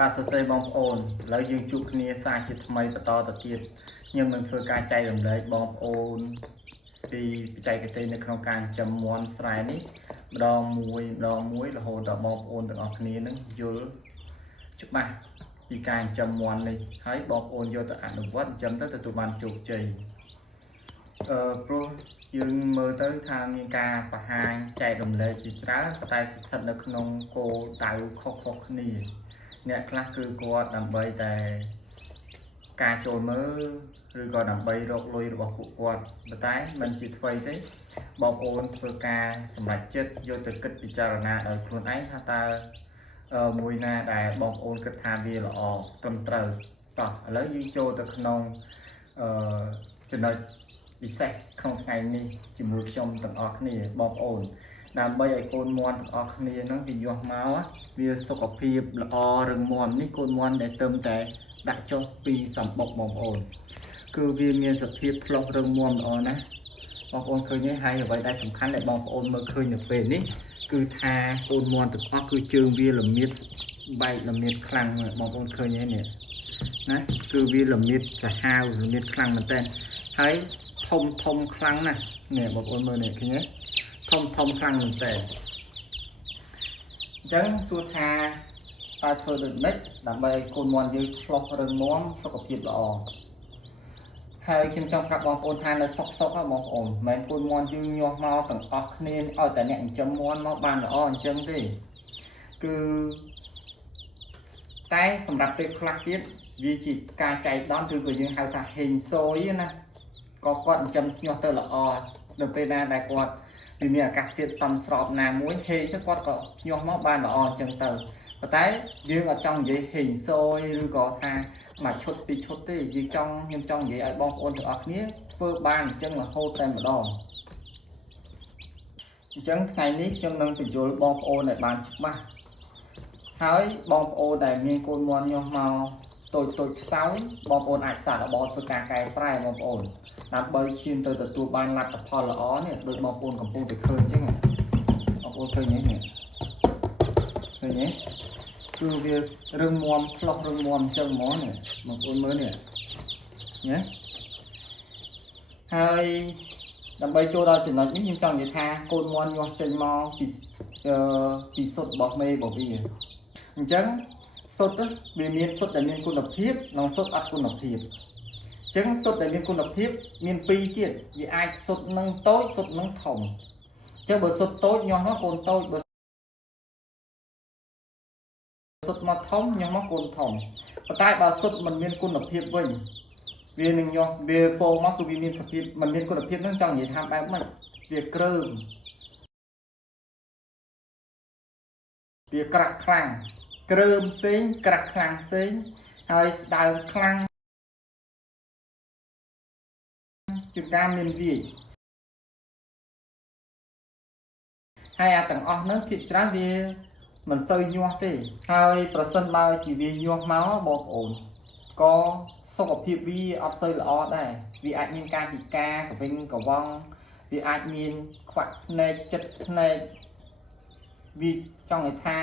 បាទសួស្តីបងប្អូនឥឡូវយើងជួបគ្នាសារជាថ្មីបន្តទៅទៀតខ្ញុំនឹងធ្វើការចែករំលែកបងប្អូនពីបច្ចេកទេសនៅក្នុងការចិញ្ចឹមមាន់ស្រែនេះម្ដងមួយរហូតដល់បងប្អូនទាំងអស់គ្នានឹងយល់ច្បាស់ពីការចិញ្ចឹមមាន់នេះហើយបងប្អូនយកទៅអនុវត្តចិញ្ចឹមទៅទទួលបានជោគជ័យព្រោះយើងមើលទៅថាមានការបង្ហាញចែករំលែកជាច្រើនតែស្ថិតនៅក្នុងគោលដៅខុសៗគ្នាអ្នកខ្លះគឺគាត់ដើម្បីតែការចូលមើលឬក៏ដើម្បីរកលុយរបស់ពួកគាត់ប៉ុន្តែមិនជាថ្មីទេបងប្អូនធ្វើការសម្រេចចិត្តយកទៅគិតពិចារណាដោយខ្លួនឯងថាតើមួយណាដែលបងប្អូនគិតថាវាល្អត្រឹមត្រូវតោះឥឡូវយើងចូលទៅក្នុងចំណុចពិសេសក្នុងថ្ងៃនេះជាមួយខ្ញុំទាំងអស់គ្នាបងប្អូនដើម្បីឲ្យកូនមាន់ទាំងអស់គ្នានឹងវាញាស់មកវាសុខភាពល្អរឹងមាំនេះកូនមាន់ដែលទៅតែដាក់ចុះពីសម្បុកបងប្អូនគឺវាមានសភាពផ្លុះរឹងមាំល្អណាស់បងប្អូនឃើញទេហើយអ្វីដែលសំខាន់ដែលបងប្អូនមើលឃើញនៅពេលនេះគឺថាកូនមាន់ទាំងអស់គឺជើងវាល្មៀតបែកល្មៀតខ្លាំងបងប្អូនឃើញទេនេះណាគឺវាល្មៀតសាហាវល្មៀតខ្លាំងមែនតើហើយធំខ្លាំងណាស់នេះបងប្អូនមើលនេះឃើញទេធំខ្លាំងមែនតើអញ្ចឹងសួរថាតើធ្វើដូចម៉េចដើម្បីឲ្យកូនមាន់យើងឆ្លុះរឹងមាំសុខភាពល្អហើយខ្ញុំចង់ប្រាប់បងប្អូនថានៅសុកហ្នឹងបងប្អូនមិនមែនកូនមាន់យើងញាស់មកទាំងអស់គ្នាឲ្យតែអ្នកចិញ្ចឹមមាន់មកបានល្អអញ្ចឹងទេគឺតែសម្រាប់ពេលខ្លះទៀតវាជាការចៃដន្យឬក៏យើងហៅថាហេងសូយណាក៏គាត់ចិញ្ចឹមញាស់ទៅល្អនៅពេលណាដែលគាត់វាមានអាកាសធាតុសមស្របណាមួយហេងទៅគាត់ក៏ញាស់មកបានល្អអញ្ចឹងទៅប៉ុន្តែយើងអត់ចង់និយាយហេងសូយឬក៏ថាមួយឈុតពីរឈុតទេយើងខ្ញុំចង់និយាយឲ្យបងប្អូនទាំងអស់គ្នាធ្វើបានអញ្ចឹងរហូតតែម្ដងអញ្ចឹងថ្ងៃនេះខ្ញុំនឹងបញ្យល់បងប្អូនឲ្យបានច្បាស់ហើយបងប្អូនដែលមានកូនមាន់ញាស់មកតូចខ្សោយបងប្អូនអាចសាកល្បងធ្វើការកែប្រែបងប្អូនដើម្បីឈានទៅទទួលបានលទ្ធផលល្អនេះដូចបងប្អូនកំពុងតែឃើញអញ្ចឹងបងប្អូនឃើញនេះឃើញទេគឺវារឹងមាំផ្លោះរឹងមាំអញ្ចឹងហ្មងនេះបងប្អូនមើលនេះណាហើយដើម្បីចូលដល់ចំណុចនេះខ្ញុំចង់និយាយថាកូនមាន់ញាស់ចេញមកពីសុទ្ធរបស់មេរបស់វាអញ្ចឹងសុទ្ធវាមានសុទ្ធដែលមានគុណភាពនិងសុទ្ធអត់គុណភាពអញ្ចឹងសុទ្ធដែលមានគុណភាពមានពីរទៀតវាអាចសុទ្ធនឹងតូចសុទ្ធនឹងធំអញ្ចឹងបើសុទ្ធតូចញាស់មកកូនតូចបើសុទ្ធមកធំញាស់មកកូនធំប៉ុន្តែបើសុទ្ធមិនមានគុណភាពវិញវានឹងញាស់វាពោមកគឺវាមានសភាពមិនមានគុណភាពនឹងចង់និយាយថាបែបម៉េចវាក្រើមវាក្រាស់ខ្លាំងក្រើមផ្សេងក្រាស់ខ្លាំងផ្សេងហើយស្ដើងខ្លាំងជាការមានវាហើយអាទាំងអស់ហ្នឹងភាគច្រើនវាមិនសូវញាស់ទេហើយប្រសិនបើជាវាញាស់មកបងប្អូនក៏សុខភាពវាអត់សូវល្អដែរវាអាចមានការពិការកវិញកវងវាអាចមានខ្វាក់ភ្នែកចិត្តភ្នែកវាចង់ឲ្យថា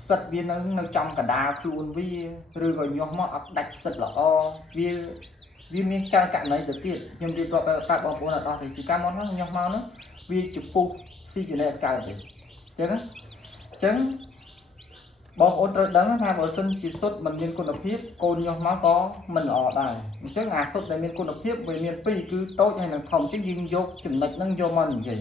ផ្សិតវានៅចំកណ្ដាលខ្លួនវាឬក៏ញាស់មកអត់ដាច់ផ្សិតល្អវាមានច្រើនករណីទៅទៀតខ្ញុំរៀបរាប់ប្រាប់បងប្អូនអត់អស់ទេជាការមកហ្នឹងញាស់មកហ្នឹងវាចំពុះស៊ីចំណេះកើតទេអញ្ចឹងបងប្អូនត្រូវដឹងថាបើសិនជាសុទ្ធមិនមានគុណភាពកូនញាស់មកក៏មិនល្អដែរអញ្ចឹងអាសុទ្ធដែលមានគុណភាពវាមានពីរគឺតូចហើយនិងធំអញ្ចឹងយើងយកចំណុចហ្នឹងយកមកនិយាយ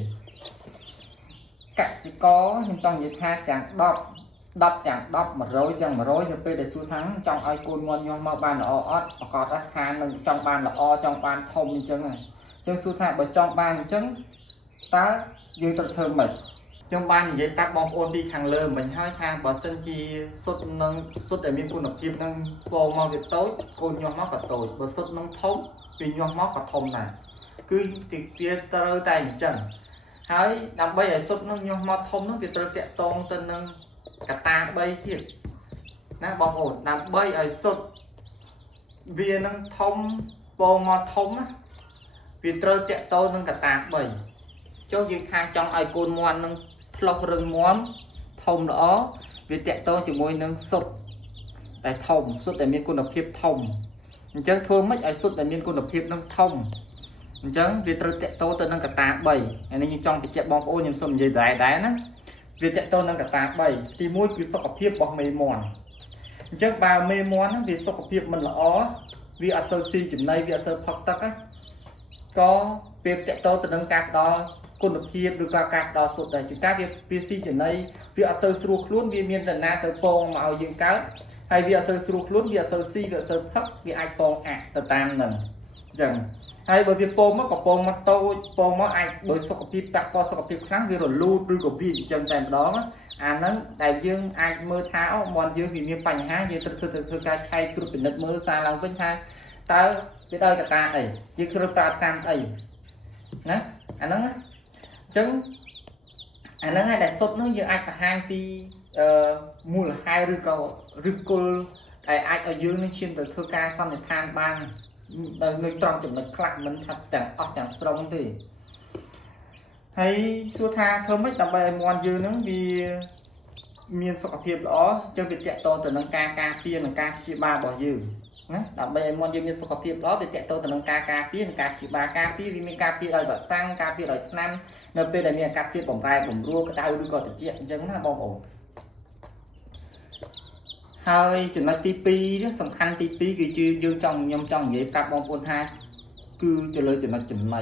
កសិករខ្ញុំចង់និយាយថាទាំង10ទាំង10 100ទាំង100នៅពេលដែលសួរថាចង់ឲ្យកូនមាន់ញាស់មកបានល្អអត់ប្រកាសថានឹងចង់បានល្អចង់បានធំអញ្ចឹងហើយអញ្ចឹងសួរថាបើចង់បានអញ្ចឹងតើយើងត្រូវធ្វើម៉េចខ្ញុំបាននិយាយប្រាប់បងប្អូនពីខាងលើមិញហើយថាបើសិនជាសុទ្ធនឹងសុទ្ធដែលមានគុណភាពនឹងពោមកវាតូចកូនញាស់មកក៏តូចបើសុទ្ធនឹងធំវាញាស់មកក៏ធំដែរគឺវាត្រូវតែអញ្ចឹងហើយដើម្បីឲ្យសុទ្ធនឹងញាស់មកធំនោះវាត្រូវតាក់ទងទៅនឹងកត្តា3ទៀតណាបងប្អូនដើម្បីឲ្យសុទ្ធវានឹងធំពោមកធំវាត្រូវតាក់ទងនឹងកត្តា3ចុះយើងថាចង់ឲ្យកូនមាន់នឹងផ្លោះរឹងមាំធំល្អ វាតកតងជាមួយនឹងសុទ្ធតែធំសុទ្ធតែមានគុណភាពធំអញ្ចឹងធ្វើម៉េចឲ្យសុទ្ធតែមានគុណភាពនឹងធំអញ្ចឹងវាត្រូវតកតងទៅនឹងកត្តា3ហើយនេះខ្ញុំចង់បញ្ជាក់បងប្អូនខ្ញុំសូមនិយាយដែរណាវាតកតងនឹងកត្តា3ទី1គឺសុខភាពរបស់មេមាន់អញ្ចឹងបើមេមាន់វាសុខភាពមិនល្អវាអត់សូវស៊ីចំណីវាអត់សូវផឹកទឹកក៏ពេលតកតងទៅនឹងការផ្ដល់គុណភាពឬក៏ការផ្ដល់សុទ្ធដែរជាការវាស៊ីចំណីវាអត់សូវស្រួលខ្លួនវាមានតាណាទៅពងមកឲ្យយើងកើតហើយវាអត់សូវស្រួលខ្លួនវាអត់សូវស៊ីវាអត់សូវផឹកវាអាចពងអាក់ទៅតាមនឹងអញ្ចឹងហើយបើវាពងមកក៏ពងមកតូចពងមកអាចបើសុខភាពប៉ះពាល់សុខភាពខ្លាំងវារលូតឬក៏វាអញ្ចឹងតែម្ដងអាហ្នឹងដែលយើងអាចមើលថាអូមាន់យើងវាមានបញ្ហាយើងត្រូវធ្វើការឆែកត្រួតពិនិត្យមើលសារឡើងវិញថាតើវាដោយកត្តាអីយើងគ្រើប្រើតាមអីណាអាហ្នឹងអញ្ចឹងអាហ្នឹងហើយដែលសុទ្ធនោះយើងអាចបង្ហាញពីមូលហេតុឬក៏ឬគល់ដែលអាចឲ្យយើងនឹងឈានទៅធ្វើការសន្និដ្ឋានបាននៅត្រង់ចំណុចខ្លះមិនថាទាំងអស់ទាំងស្រុងទេហើយសួរថាធ្វើម៉េចដើម្បីឲ្យមាន់យើងនឹងវាមានសុខភាពល្អចឹងវាតកតងទៅនឹងការការពារនិងការព្យាបាលរបស់យើងណាដើម្បីឲ្យមាន់យើងមានសុខភាពល្អវាតកតងទៅនឹងការការពារនិងការព្យាបាលការពារវាមានការពារដោយវ៉ាក់សាំងការពារដោយថ្នាំនៅពេលដែលមានអាកាសធាតុបំរែបំរួលក្តៅឬក៏ត្រជាក់អញ្ចឹងណាបងប្អូនហើយចំណុចទី2សំខាន់ទី2គឺយើងខ្ញុំចង់និយាយប្រាប់បងប្អូនថាគឺទៅលើចំណុចចំណី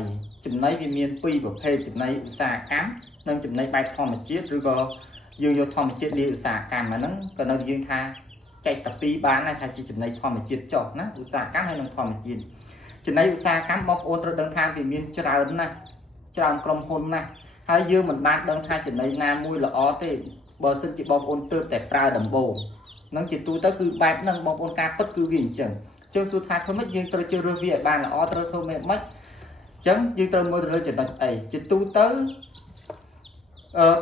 វាមាន2ប្រភេទចំណីឧស្សាហកម្មនិងចំណីបែបធម្មជាតិឬក៏យើងយកធម្មជាតិលាយឧស្សាហកម្មអាហ្នឹងក៏នៅយើងថាចែកតែ2បានដែរថាជាចំណីធម្មជាតិចុះណាឧស្សាហកម្មហើយនិងធម្មជាតិចំណីឧស្សាហកម្មបងប្អូនត្រូវដឹងថាវាមានច្រើនណាស់ច្រើនក្រុមហ៊ុនណាស់ហើយយើងមិនបានដឹងថាចំណីណាមួយល្អទេបើសិនជាបងប្អូនទើបតែប្រើដំបូងនឹងជាទូទៅគឺបែបហ្នឹងបងប្អូនការពិតគឺវាអញ្ចឹងចឹងសួរថាធ្វើម៉េចយើងត្រូវជ្រើសរើសវាឲ្យបានល្អត្រូវធ្វើម៉េចអញ្ចឹងយើងត្រូវមើលទៅលើចំណុចអីជាទូទៅ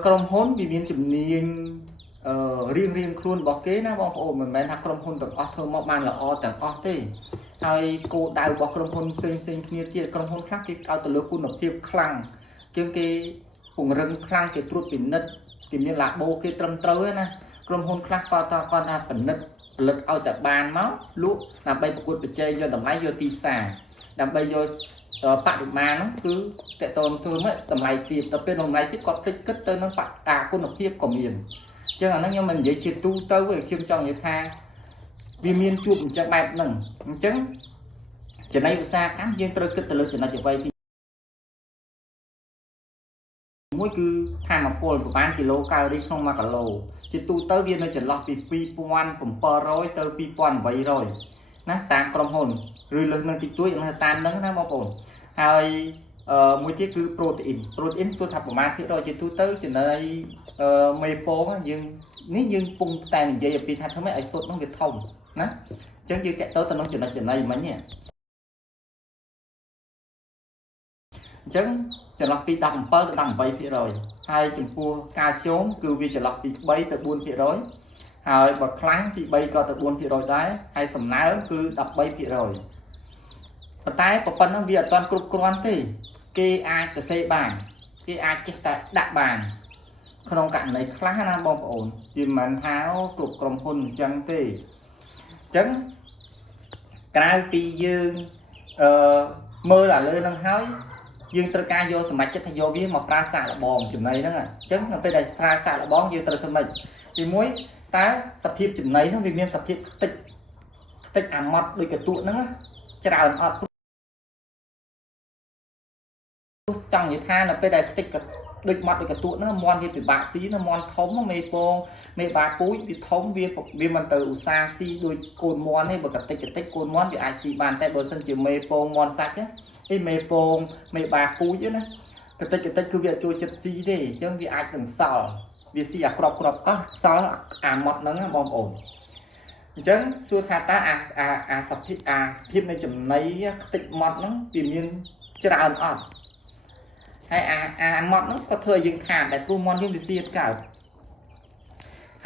ក្រុមហ៊ុនវាមានជំនាញរៀងខ្លួនរបស់គេណាបងប្អូនមិនមែនថាក្រុមហ៊ុនទាំងអស់ធ្វើមកបានល្អទាំងអស់ទេហើយគោលដៅរបស់ក្រុមហ៊ុនផ្សេងគ្នាទៀតក្រុមហ៊ុនខ្លះគេផ្ដោតទៅលើគុណភាពខ្លាំងជាងគេពង្រឹងខ្លាំងគេត្រួតពិនិត្យគេមានឡាបូគេត្រឹមត្រូវណាក្រុមហ៊ុនខ្លះគាត់ថាផលិតឲ្យតែបានមកលក់ដើម្បីប្រកួតប្រជែងយកតម្លៃយកទីផ្សារដើម្បីយកបរិមាណហ្នឹងគឺតកតងធ្វើមកតម្លៃទៀតដល់ពេលតម្លៃទៀតគាត់ភ្លេចគិតទៅនឹងគុណភាពក៏មានអញ្ចឹងអាហ្នឹងខ្ញុំមិននិយាយជាទូទៅទេខ្ញុំចង់និយាយថាវាមានជួបអញ្ចឹងបែបហ្នឹងអញ្ចឹងចំណីឧស្សាហកម្មយើងត្រូវគិតទៅលើចំណុចអ្វីទីមួយគឺថាមពលប្រហែលគីឡូកាឡូរីក្នុង1គីឡូជាទូទៅវានៅចន្លោះពី2700ទៅ2800ណាតាមក្រុមហ៊ុនឬលើសនឹងតិចតួចតាមហ្នឹងណាបងប្អូនហើយមួយទៀតគឺប្រូតេអ៊ីនសួរថាប្រមាណភាគរយជាទូទៅចំណីមេពងយើងពងតែនិយាយពីថាធ្វើម៉េចឲ្យសុទ្ធហ្នឹងវាធំណាអញ្ចឹងយើងតកតទៅនឹងចំណុចចំណីមិញនេះអញ្ចឹងចន្លោះពី17ទៅ18%ហើយចំពោះកាល់ស្យូមគឺវាចន្លោះពី3ទៅ4%ហើយបើខ្លាំងពី3ក៏ទៅ4%ដែរហើយសំណើមគឺ13%ប៉ុន្តែប៉ុណ្ណឹងវាអត់ទាន់គ្រប់គ្រាន់ទេគេអាចសរសេរបានគេអាចចេះតែដាក់បានក្នុងករណីខ្លះណាបងប្អូនវាមិនថាគ្រប់ក្រុមហ៊ុនអញ្ចឹងទេអញ្ចឹងក្រៅពីយើងមើលលើនឹងហើយយើងត្រូវការយកសម្រាប់ចិត្តថាយកវាមកប្រើសាកល្បងចំណីហ្នឹងអញ្ចឹងនៅពេលដែលប្រើសាកល្បងយើងត្រូវធ្វើម៉េចទី1តើសភាពចំណីហ្នឹងវាមានសភាពខ្ទេចអាម៉ត់ដូចកន្ទក់ហ្នឹងច្រើនអត់ចង់និយាយថានៅពេលដែលខ្ទេចដូចម៉ត់ដូចកន្ទក់ហ្នឹងមាន់វាពិបាកស៊ីណាមាន់ធំមេពងមេបាពូជវាធំវាមិនទៅឧស្សាហ៍ស៊ីដូចកូនមាន់ទេបើកន្តិចកូនមាន់វាអាចស៊ីបានតែបើសិនជាមេពងមាន់សាច់មេពងមេបាពូជណាកន្តិចគឺវាចូលចិត្តស៊ីទេអញ្ចឹងវាអាចនឹងសល់វាស៊ីអាក្របអស់សល់អាម៉ត់ហ្នឹងបងប្អូនអញ្ចឹងសួរថាតើអាសភាពនៃចំណីខ្ទេចម៉ត់ហ្នឹងវាមានច្រើនអត់ហើយអាម៉ត់ហ្នឹងក៏ធ្វើឲ្យយើងខាតតែព្រោះមាន់យើងវាស៊ីអត់កើត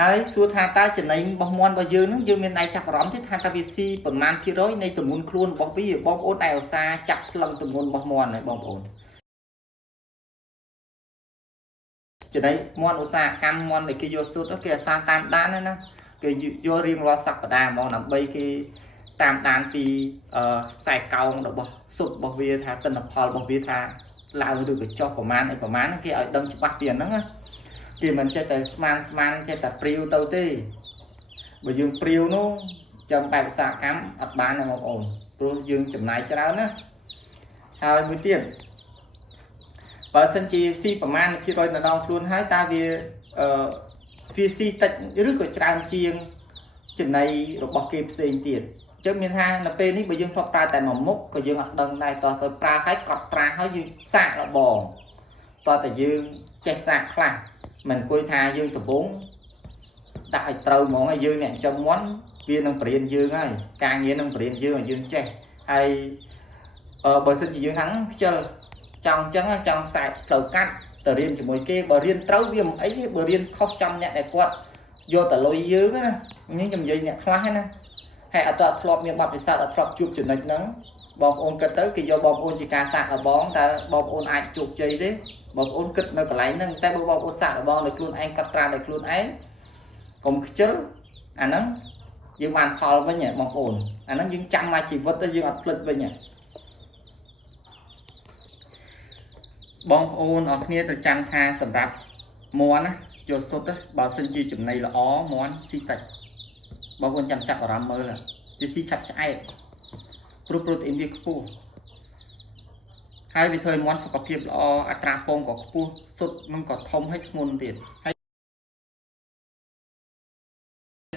ហើយសួរថាតើចំណីរបស់មាន់របស់យើងហ្នឹងយើងមានដៃចាប់អារម្មណ៍ទេថាតើវាស៊ីប្រមាណភាគរយនៃទម្ងន់ខ្លួនរបស់វាបងប្អូនដែលឧស្សាហ៍ចាប់ផ្លឹងទម្ងន់របស់មាន់ហើយបងប្អូន chỉ đấy món osa cam món để kia vô sút đó kia sang tam đan nữa cái vô riêng lo sập đà món làm bay cái tam đan thì xài cầu được bỏ sụt bỏ về thà tân lập hòn bỏ về thà lao được cho của man kia ở đông chụp bát tiền đó thì mình chơi tới man chơi tập priêu tàu tê bởi dương priêu nó trong bài xạ cắm ập bán là một ổn rồi dương chấm này cho đó nữa hai mươi tiền và sân chi si của man khi rồi là đong luôn hái ta vì vì si tận rất là trang chiêng chừng này rồi bỏ kịp xin tiền chứ miền ha là bên ấy bởi dương phật ra tại một mốc của dương ở đông này toàn tới pra khách cọt pra hết dương sạc là bò toàn tại dương chạy sạc là mình coi tha dương từ 4 đại trâu món ở dương này trong món viên năng tiền dương ấy càng nghĩa năng tiền dương ở dương trẻ hay bởi sân chỉ dương thắng chơi trong chân trong sạch đầu cắt tờ riêng chỉ mỗi kia bờ riêng trâu viêm ấy bờ riêng khóc trong nhận này quật vô tờ lôi dương á những dòng dây nhạc khoa nè hay ở tọa thọp miệng bọc thì sao ở thọp chụp chuyển lệch nắng bom ôn cất tới khi do bom ôn chỉ ca sạc ở bóng ta bom ôn ai chụp chơi đấy bom ôn cất nơi còn lấy nâng ta bom ôn sạc ở bóng được luôn anh cắt ra được luôn ấy còn chứ anh nó dương bàn phò với nhỉ bom ôn anh nó dương trăm mai chỉ vứt tới dương ập lực với nhỉ bom ôn ở kia từ trăm tha sầm rạp món á cho sốt đó bảo sinh chi chừng này là ó món si tạch bao con chăm chặt ở ram mơ là thì si chặt chạy protein việc phu hai vì thời món sọc phiệp là atra pom của phu sốt nó còn thông hết nguồn tiền hay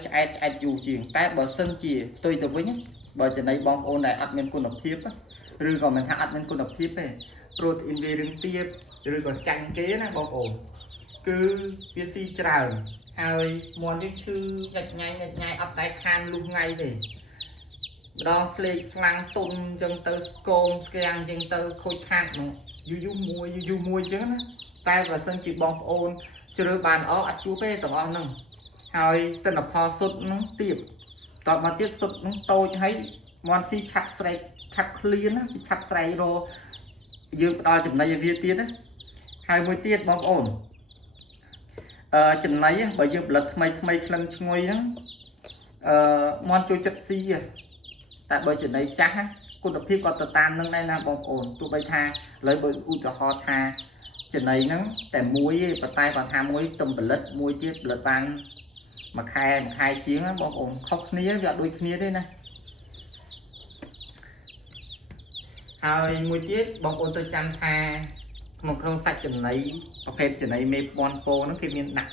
chạy dù chuyện tại bờ sân chỉ tôi từ với nhé bờ trên đây bom ôn này admin quân độc phiệp á rồi còn mình hạ admin quân độc phiệp này protein về rừng tiếp rồi còn chanh kế nè bom ôn cứ việc si trào ai muốn đi chư nhặt nhai ấp đáy khan luôn ngay để đó sleg slang tun chân tơ scone scan chân tơ khôi than nó du mùi chứ nó tay và sân chỉ bom ôn chưa được bàn ó ắt chú bê tổng on nângហើយtên là pho sốt nó tiệp toàn mà tiết sốt nó tôi thấy món si chặt clean á chặt sấy rồi dương đo chừng này viên tiết á 20 tiết bom ổn chừng này bởi dương lật thay khăn ngồi á món chui chất si tại bởi chừng này chắc á cô đọc phim còn tờ tan nâng đây là bom ổn tụi bay tha lấy bởi u cho họ tha chừng này nó tại muối và tay và tha muối tầm bật lật muối tiết lật tan mà khai chiến á bom ổn khóc nia và đôi nia đây nè hai muối tiết bom ổn tôi chăm tha một con sạch chừng này có phép chừng này mê bon po nó kia miền đặt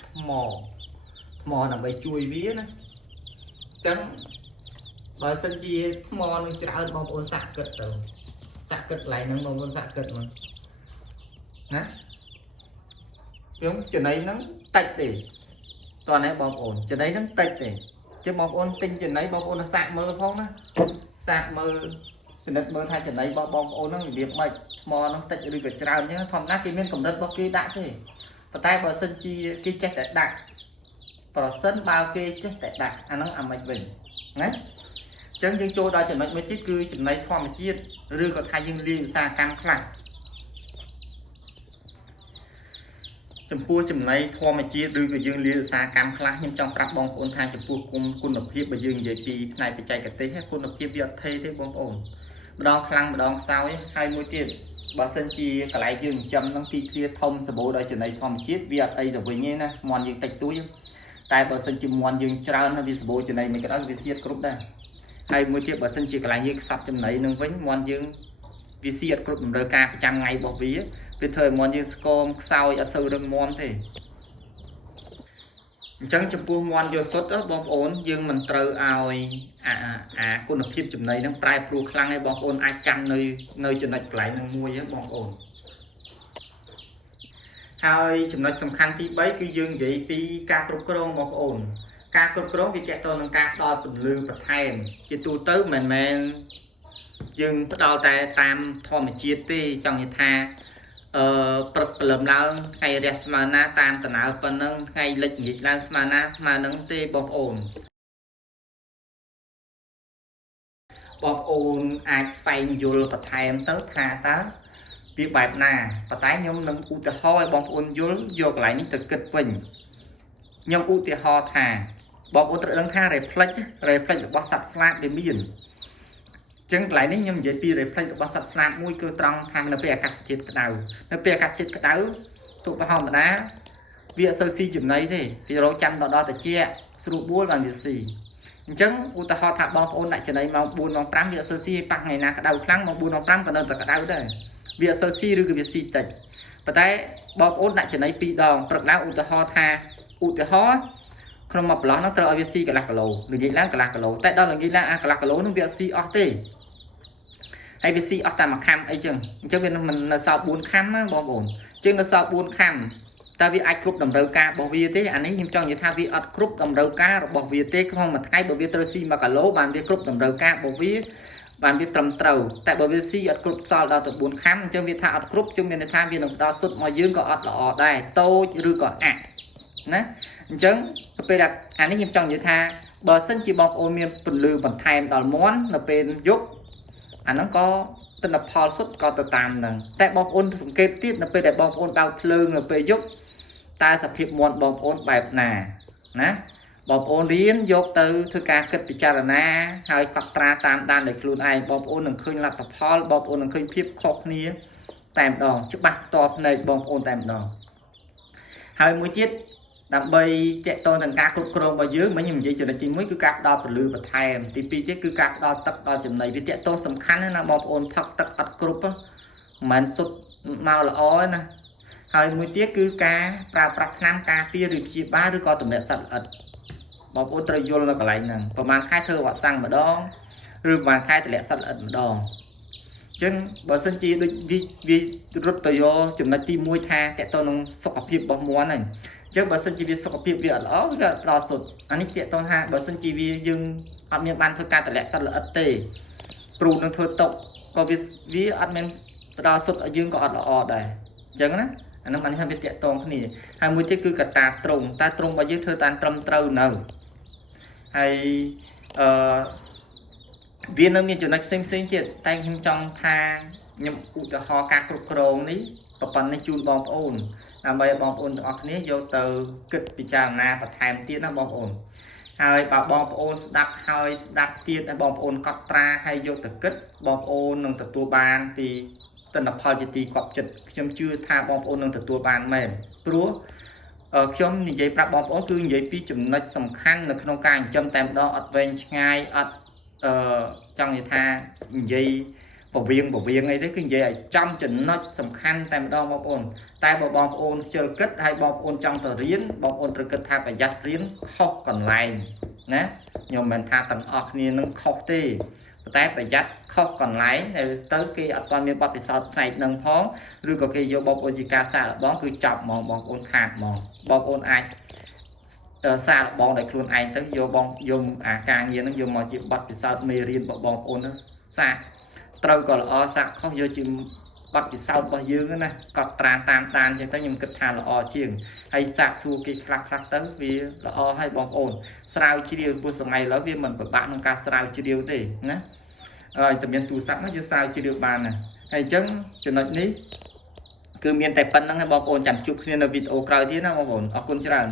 mò là bầy chui vía đó chẳng bà sân chi mò nó trả hơn bom ôn sạc cất lại nó bom ôn sạc cất mà nè đúng chừng này nó tạch để toàn này bom ổn chừng đấy nó tạch để chứ bom ôn tinh chừng đấy bom ôn nó sạc mơ phong đó sạc mơ chừng đất mơ thay chừng đấy bom ôn nó việc mạch mò nó tạch đi về trào nhé phòng nát cái miếng cầm đất bao kia đã thế và tay bờ sân chi kia chết tại đại bờ sân bao kia chết tại đại anh nó ăn mạch bình đấy chẳng dương châu đó chừng này mới tiết cư chừng này thoa mà chiết rư còn thay dương liên xa cam khăn chừng pua chừng này thoa mà chiết rư còn dương liên xa cam khăn nhưng trong các bong ôn thay chừng pua cung lập hiệp và dương về thì này phải chạy cái tế hết cung lập hiệp việc thay thế bong ổn đo khăn đo sao ấy hai mũi tiền bà sân chi cả lại dương châm nó khi kia thông sờ bố đây chừng này thoa mà chiết việc đây rồi với nhé nè mòn dương tạch túi tại bà sân chi mòn dương trao nó đi sờ bố chừng này mình cái đó vì siết group đây hai mươi tiết bà sân chỉ lại như sắp trong này nâng với món dương vì siết group rơi ca trăm ngày bỏ ví cái thời món dương scom sao ở sâu đơn món thì chẳng chụp buông món vô sốt đó bom ổn dương mình trừ ai cô lập hiệp chụp này nó prai pro khăn hay bom ổn ai chăm nơi chụp này lại nâng mua với bom ổn hai chụp này sầm khăn thì bấy cứ dương vậy thì ca trục krong bom ổn ca cột cốt vì chạy tôi nâng ca đo từng lư và thèm chỉ tu tới mình dừng bắt đầu tại tam thò mà chia ti trong như tha lầm lao ngày đẹp mà na tam tận áo phần nâng ngày lịch dịch lan mà nâng ti bọc ồn ai phanh vô và thèm tới tha tá việc bài na và tái nhóm nâng u tê ho bong ôn dối vô lại những từ kịch bình nhóm u tê ho thà bong ôn tự đăng tha reflect bó sạch slap để miền chẳng lại nếu nhóm dễ pi reflect bó sạch slap nguy cơ trong tham là về cắt xịt cái đầu nó về cắt xịt cái đầu tụ vào hòm đá việc sơ si chụp này thì rồi chăm đó từ chia sụp búa làm gì gì chẳng u tê ho thà bong ôn lại trên đây mong buồn mong trắng việc sơ si bằng ngày nào cái đầu kháng mong buồn mong trắng còn đâu từ cái đầu đây việc sơ si rồi cái việc si tịch và tại bong ôn lại trên đây pi đòn bật lá u tê ho thà u tê ho không mà bỏ nó trở về si cái lạc lồ người nghĩ là cái lạc lồ tại đó là nghĩ là cái lạc lồ nó việc si ở tê hay việc si ở tại mặt khăm ấy chừng chứ bên mình là sao buồn khăm á bom ổn chứ nó sao buồn khăm ta vì ai group đồng đầu ca bảo vì thế anh ấy nhưng trong những thao vì ở group đồng đầu ca bảo vì thế không mà thay bảo vì tôi si mà cả lỗ bàn vì group đồng đầu ca bảo vì bàn vì trầm trầu tại bảo vì si ở group sao đó từ buồn khăm chứ vì thao ở group chứ mình tham vì đồng đo suốt mọi dương có ở lọ đây tôi rư có ạ nè chẳng bây đặt anh ấy nhìn trong như tha bờ sân chỉ bọc ôm miên phần lư bằng thèm đòn món là bên giúp anh nó có tên là Paul xuất có từ tam nè tại bọc ôn sủng kê tiếp là bên để bọc ôn bao lương là bên giúp ta sẽ hiệp muộn bọc ôn bài nè nè bọc ôn liên giúp từ thư ca kết bị cha là na hai cặp tra tam đan để luôn ai bọc ôn đừng khơi là tập Paul bọc ôn đừng khơi hiệp khóc nia tèm đòn chứ bạc tọp này bọc ôn tèm đòn hai mũi chết đam bay chạy tôi thành ca cột cồn vào dưới mấy nhìn gì cho nên chỉ mới cứ cắt đo từ lư và thèm thì pi chứ cứ cắt đo tất đo chừng này vì chạy tôi sầm khăn là bom ôn thật tất tất group á mình sút màu là ói nè hai mũi tiếc cứ ca pra nam ca tia rồi chỉ ba đứa con tụi mẹ sạch ật bom ôn trời vô là cái này nè và màn khai thơ họ sang mà đó rồi màn khai thì lẽ sạch ật đòn chứ bờ sân chi vì rút tới vô chừng này tim mũi tha chạy tôi nông sọc hiệp bom muôn này chứ bờ sân chi vi sọc việc việc đó là sụt anh ấy chạy tôn ha bờ sân chi vi dương admin ban thôi ca tại lẽ sao là ất tê pru năng thôi tộc có vi admin đó sụt ở dương có ở đây chẳng á anh nó mình hay biết chạy tôn cái này hai mươi thế cứ cả ta trùng bao nhiêu thơ tan trầm trâu nào hay viên nó miền chỗ này xem chuyện tay hình trong tha nhầm cụ cho họ ca cục rồng ní và phần này chun bom ồn làm bây bom ồn ở này vô từ kịch bị tràn na và thèm tiết nó bom ồnហើយបើបងប្អូនស្ដាប់ហើយស្ដាប់ទៀតឲ្យបងប្អូនកត់ត្រាហើយយកទៅគិតបងប្អូននឹងទទួលបានពីទិន្នផលជាទីគាប់ចិត្តខ្ញុំជឿថាបងប្អូននឹងទទួលបានមែនព្រោះខ្ញុំនិយាយប្រាប់បងប្អូនគឺនិយាយពីចំណុចសំខាន់នៅក្នុងការចិញ្ចឹមតែម្ដងអត់វែងឆ្ងាយអត់ចង់និយាយថានិយាយពវៀងអីទេគឺនិយាយឲ្យចំចំណុចសំខាន់តែម្ដងបងប្អូនតែបើបងប្អូនជិលគិតហើយបងប្អូនចង់ទៅរៀនបងប្អូនត្រូវគិតថាប្រយ័ត្នរៀនខុសកន្លែងណាខ្ញុំមិនថាទាំងអស់គ្នានឹងខុសទេតែប្រយ័ត្នខុសកន្លែងទៅគេអត់ទាន់មានបទពិសោធន៍ផ្នែកនឹងផងឬក៏គេយកបងប្អូនជាការសាកល្បងគឺចាប់ហ្មងបងប្អូនខាតហ្មងបងប្អូនអាចសាកល្បងដោយខ្លួនឯងទៅយកអាការងារនឹងយកមកជាបទពិសោធន៍មេរៀនរបស់បងប្អូនទៅសាកត្រូវក៏ល្អសាកខុសយកជាបទពិសោធន៍របស់យើងណាកត់ត្រាតាមដានអញ្ចឹងទៅខ្ញុំគិតថាល្អជាងហើយសាកសួរគេខ្លះទៅវាល្អហើយបងប្អូនស្រាវជ្រាវព្រោះសម័យឥឡូវវាមិនពិបាកក្នុងការស្រាវជ្រាវទេណាហើយតែមានទូរស័ព្ទនោះយើងស្រាវជ្រាវបានណាហើយអញ្ចឹងចំណុចនេះគឺមានតែប៉ុណ្្នឹងបងប្អូនចាំជួបគ្នានៅវីដេអូក្រោយទៀតណាបងប្អូនអរគុណច្រើន